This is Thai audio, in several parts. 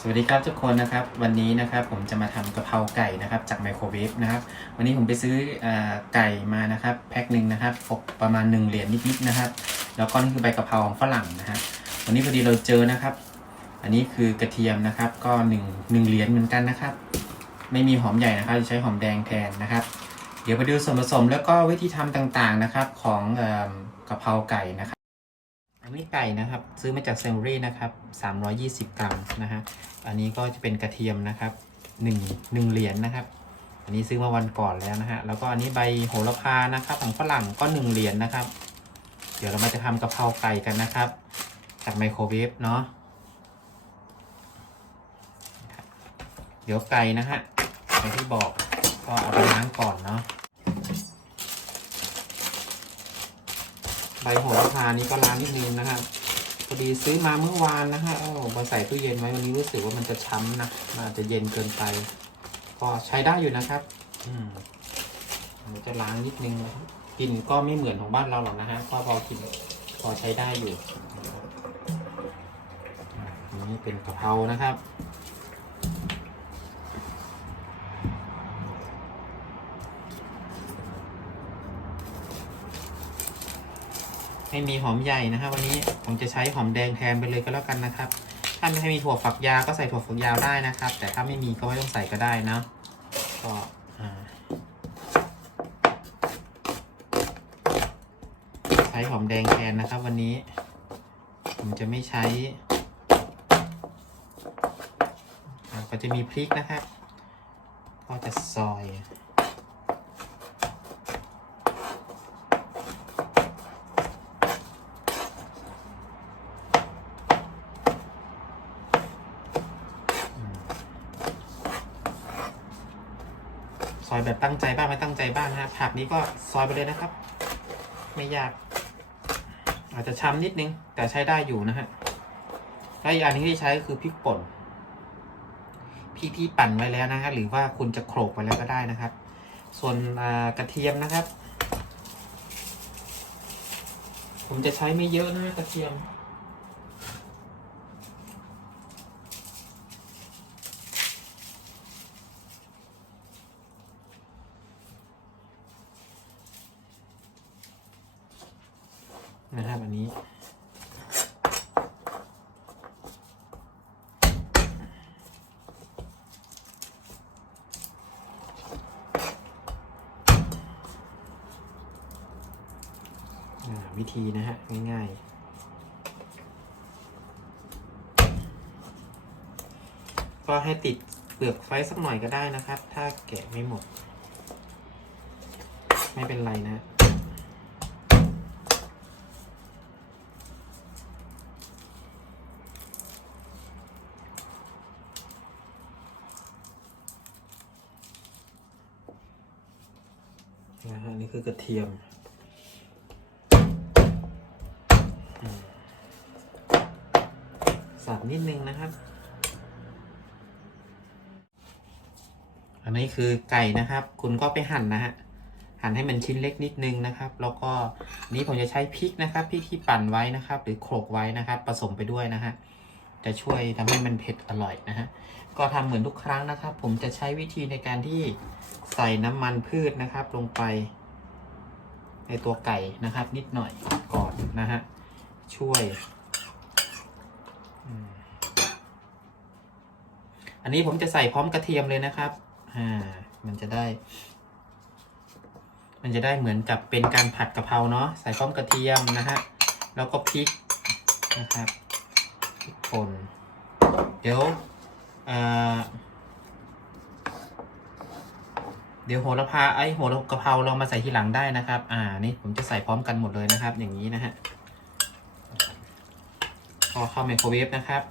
สวัสดีครับทุกคนนะครับ วันนี้นะครับผมจะมาทำกะเพราไก่นะครับ จากไมโครเวฟนะครับ วันนี้ผมไปซื้ออไก่มานะครับ แพ็คหนึ่งนะครับตกประมาณ 1 เหรียญนิดๆนะครับ แล้วก็นี่คือใบกะเพราของฝรั่งนะฮะวันนี้พอดีเราเจอนะครับ อันนี้คือกระเทียมนะครับ ก็1 1เหรียญเหมือนกันนะครับ ไม่มีหอมใหญ่นะครับจะใช้หอมแดงแทนนะครับ เดี๋ยวไปดูส่วนผสมแล้วก็วิธีทำต่างๆนะครับ ของอกะเพราไก่นะครับ อันนี้ไก่นะครับ ซื้อมาจากเซนรี่นะครับ 320 กรัมนะฮะ อันนี้ก็จะเป็นกระเทียมนะครับ1 1เหรียญนะครับ อันนี้ซื้อมาวันก่อนแล้วนะฮะ แล้วก็อันนี้ใบโหระพานะครับ ของฝรั่งก็1เหรียญนะครับ เดี๋ยวเรามาจะทำกะเพราไก่กันนะครับ จากไมโครเวฟเนาะ เดี๋ยวไก่นะฮะอย่างที่บอกก็เอาไปล้างก่อนเนาะ ใบโหระพานี่ก็ล้างนิดนึงนะครับพอดีซื้อมาเมื่อวานนะฮะโอ้มาใส่ตู้เย็นไว้วันนี้รู้สึกว่ามันจะช้ำนะมันอาจจะเย็นเกินไป ก็ใช้ได้อยู่นะครับ อืมจะล้างนิดนึงนะครับกลิ่นก็ไม่เหมือนของบ้านเราหรอกนะฮะก็พอกินพอใช้ได้อยู่อันนี้เป็นกะเพรานะครับ ไม่มีหอมใหญ่นะฮะวันนี้ผมจะใช้หอมแดงแทนไปเลยก็แล้วกันนะครับ ถ้าไม่ให้มีถั่วฝักยาวก็ใส่ถั่วฝักยาวได้นะครับ แต่ถ้าไม่มีก็ไม่ต้องใส่ก็ได้นะก็ใช้หอมแดงแทนนะครับ วันนี้ ผมจะไม่ใช้อ่ก็จะมีพริกนะครับก็จะซอย อยแบบตั้งใจบ้างไม่ตั้งใจบ้างนะผักนี้ก็ซอยไปเลยนะครับ ไม่ยาก อาจจะช้ำนิดนึง แต่ใช้ได้อยู่นะฮะแล้วอีกอันนึงที่ใช้ก็คือพริกป่นพี่พี่ปั่นไว้แล้วนะฮะหรือว่าคุณจะโขลกไว้แล้วก็ได้นะครับ ส่วนกระเทียมนะครับ ผมจะใช้ไม่เยอะนะกระเทียม นะครับ อันนี้วิธีนะฮะ ง่ายๆก็ให้ติดเปลือกไฟสักหน่อยก็ได้นะครับ ถ้าแกะไม่หมด ไม่เป็นไรนะ นะฮะนี่คือกระเทียมสับนิดนึงนะครับ อันนี้คือไก่นะครับ คุณก็ไปหั่นนะฮะ หั่นให้มันชิ้นเล็กนิดนึงนะครับ แล้วก็นี่ผมจะใช้พริกนะครับพริกที่ปั่นไว้นะครับ หรือโขลกไว้นะครับ ผสมไปด้วยนะฮะ จะช่วยทำให้มันเผ็ดอร่อยนะฮะ ก็ทำเหมือนทุกครั้งนะครับ ผมจะใช้วิธีในการที่ใส่น้ำมันพืชนะครับ ลงไป ในตัวไก่นะครับ นิดหน่อยก่อนนะฮะ ช่วย อันนี้ผมจะใส่พร้อมกระเทียมเลยนะครับ อ่า มันจะได้ มันจะได้เหมือนกับเป็นการผัดกะเพราเนาะ ใส่พร้อมกระเทียมนะฮะ แล้วก็พริกนะครับ พริกป่นเดี๋ยวเดี๋ยวโหระพาไอโหระกะเพราเรามาใส่ทีหลังได้นะครับ อ่า นี่ผมจะใส่พร้อมกันหมดเลยนะครับ อย่างนี้นะฮะ พอเข้าไมโครเวฟนะครับ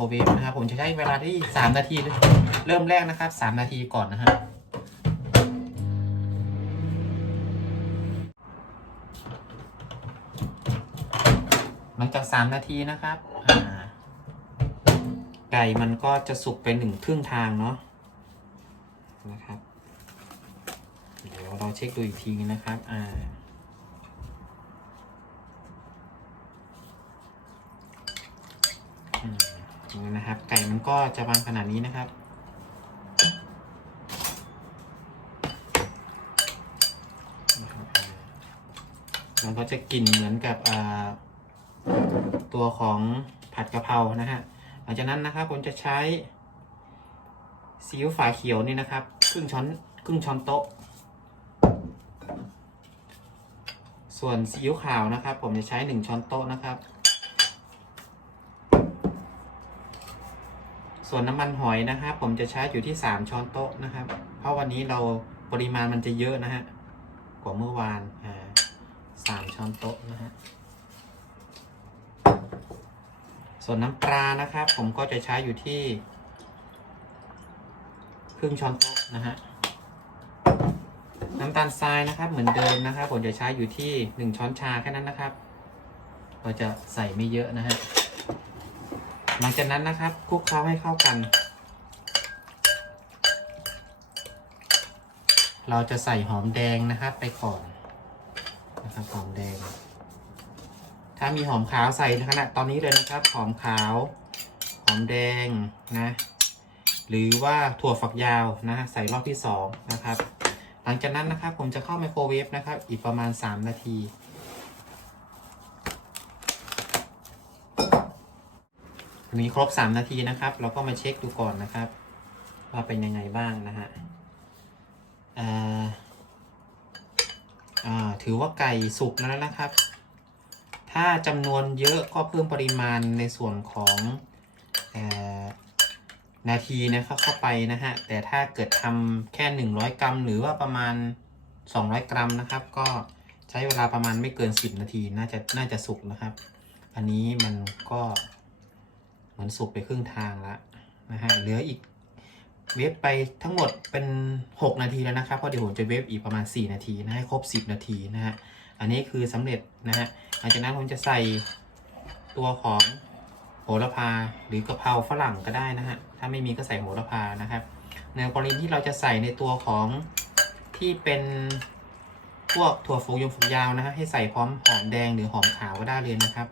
รเวฟนะครับผมจะใช้เวลาที่ 3 นาที เริ่มแรกนะครับ 3 นาทีก่อนนะฮะหลังจาก 3 นาทีนะครับไก่มันก็จะสุกไปหนึ่งครึ่งทางเนาะนะครับ เดี๋ยวเราเช็คดูอีกทีนะครับอ่า นนะครับ ไก่มันก็จะบางขนาดนี้นะครับ มันก็จะกลิ่นเหมือนกับตัวของผัดกะเพรานะฮะหลังจากนั้นนะครับผมจะใช้ซีอิ๊วฝาเขียวนี่นะครับครึ่งช้อนครึ่งช้อนโต๊ะ ส่วนซีอิ๊วขาวนะครับ ผมจะใช้หนึ่งช้อนโต๊ะนะครับ ส่วนน้ำมันหอยนะครับ ผมจะใช้อยู่ที่สามช้อนโต๊ะนะครับ เพราะวันนี้เราปริมาณมันจะเยอะนะฮะกว่าเมื่อวานอ่าสามช้อนโต๊ะนะฮะส่วนน้ำปลานะครับ ผมก็จะใช้อยู่ที่ ครึ่งช้อนโต๊ะนะฮะน้ำตาลทรายนะครับ เหมือนเดิมนะครับ ผมจะใช้อยู่ที่หนึ่งช้อนชาแค่นั้นนะครับ เราจะใส่ไม่เยอะนะฮะ หลังจากนั้นนะครับคลุกเคล้าให้เข้ากัน เราจะใส่หอมแดงนะครับไปก่อนนะครับหอมแดง ถ้ามีหอมขาวใส่ในขณะตอนนี้เลยนะครับหอมขาวหอมแดงนะหรือว่าถั่วฝักยาวนะใส่รอบที่สองนะครับ หลังจากนั้นนะครับผมจะเข้าไมโครเวฟนะครับ อีกประมาณ 3 นาที อันนี้ครบ 3 นาทีนะครับ เราก็มาเช็คดูก่อนนะครับ ว่าเป็นยังไงบ้างนะฮะอ่าอ่าถือว่าไก่สุกแล้วนะครับ ถ้าจำนวนเยอะก็เพิ่มปริมาณในส่วนของอนาทีนะครับเข้าไปนะฮะ แต่ถ้าเกิดทำแค่ 100 กรัม หรือว่าประมาณ 200 กรัมนะครับ ก็ใช้เวลาประมาณไม่เกิน 10 นาทีน่าจะน่าจะสุกนะครับ อันนี้มันก็ มือนสุกไปครึ่งทางแล้วนะฮะเหลืออีกเวฟไปทั้งหมดเป็น 6 นาทีแล้วนะครับเพราะเดี๋ยวผมจะเวฟอีกประมาณ 4 นาทีนะให้ครบ 10 นาทีนะฮะอันนี้คือสำเร็จนะฮะหลังจากนั้นผมจะใส่ตัวของโหระพาหรือกะเพราฝรั่งก็ได้นะฮะถ้าไม่มีก็ใส่โหระพานะครับในกรณีที่เราจะใส่ในตัวของที่เป็นพวกถั่วฟูยงฟูยาวนะฮะให้ใส่พร้อมหอมแดงหรือหอมขาวก็ได้เลยนะครับ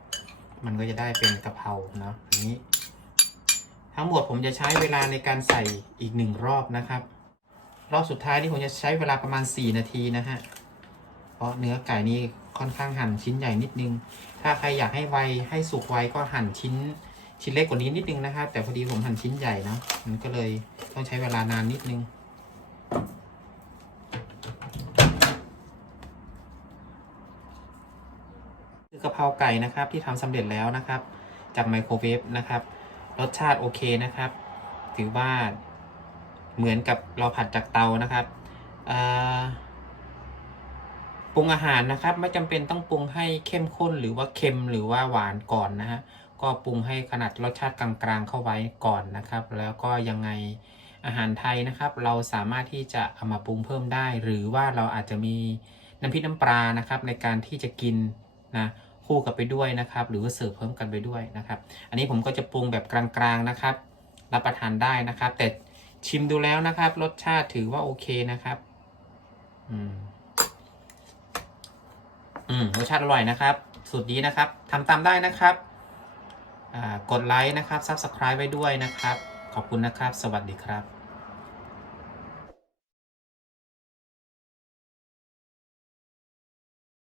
มันก็จะได้เป็นกะเพราเนาะอันนี้ ทั้งหมดผมจะใช้เวลาในการใส่อีกหนึ่งรอบนะครับ รอบสุดท้ายนี่ผมจะใช้เวลาประมาณ 4 นาทีนะฮะ เพราะเนื้อไก่นี่ค่อนข้างหั่นชิ้นใหญ่นิดนึง ถ้าใครอยากให้ไวให้สุกไวก็หั่นชิ้นชิ้นเล็กกว่านี้นิดนึงนะครับ แต่พอดีผมหั่นชิ้นใหญ่เนะมันก็เลยต้องใช้เวลานานนิดนึงคือกะเพราไก่นะครับที่ทำสำเร็จแล้วนะครับ จากไมโครเวฟนะครับ รสชาติโอเคนะครับ ถือว่าเหมือนกับเราผัดจากเตานะครับปรุงอาหารนะครับ ไม่จำเป็นต้องปรุงให้เข้มข้นหรือว่าเค็มหรือว่าหวานก่อนนะฮะก็ปรุงให้ขนาดรสชาติกลางๆเข้าไว้ก่อนนะครับ แล้วก็ยังไงอาหารไทยนะครับ เราสามารถที่จะเอามาปรุงเพิ่มได้ หรือว่าเราอาจจะมีน้ำพริกน้ำปลานะครับ ในการที่จะกินนะ คู่กับไปด้วยนะครับ หรือว่าเสิร์ฟเพิ่มกันไปด้วยนะครับ อันนี้ผมก็จะปรุงแบบกลางๆนะครับ รับประทานได้นะครับ แต่ชิมดูแล้วนะครับ รสชาติถือว่าโอเคนะครับ อืมอืมรสชาติอร่อยนะครับ สูตรนี้นะครับทำตามได้นะครับอ่ากดไลค์นะครับ Subscribe ไว้ด้วยนะครับ ขอบคุณนะครับ สวัสดีครับ